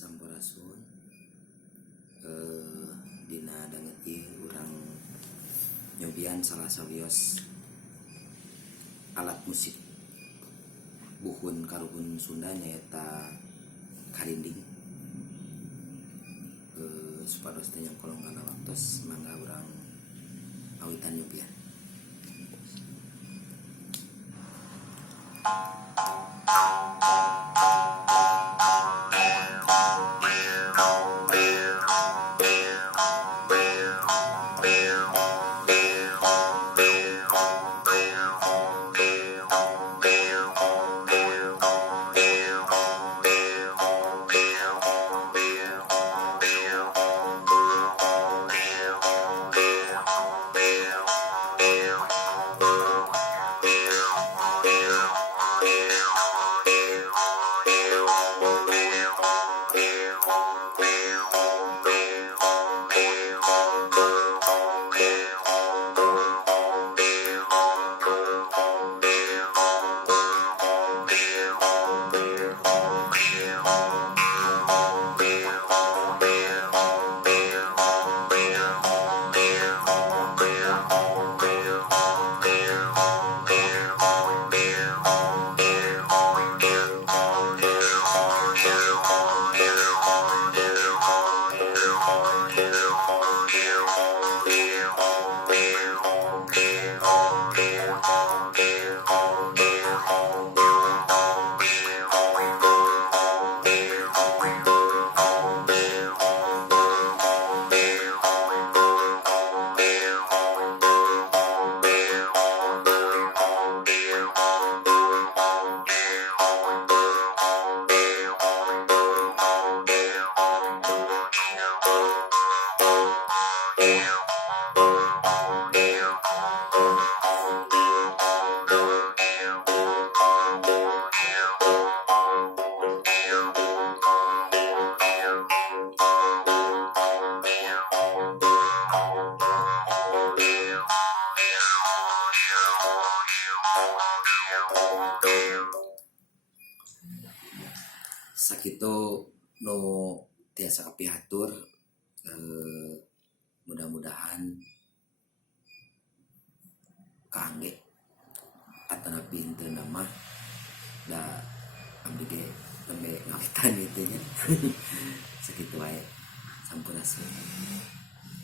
Sampurasun dina danget ieu urang nyobian salah sawios alat musik buhun karuhun Sunda nyaeta karinding. Supados teh nyangkolong kana waktos mangga urang awitan nyobian. Sakitu nu tiasa kapihatur, mudah-mudahan kaangge atanapi henteu nama da abdi ge lembe ngawitan ieu teh nya. Sakitu wae. Sampurasun.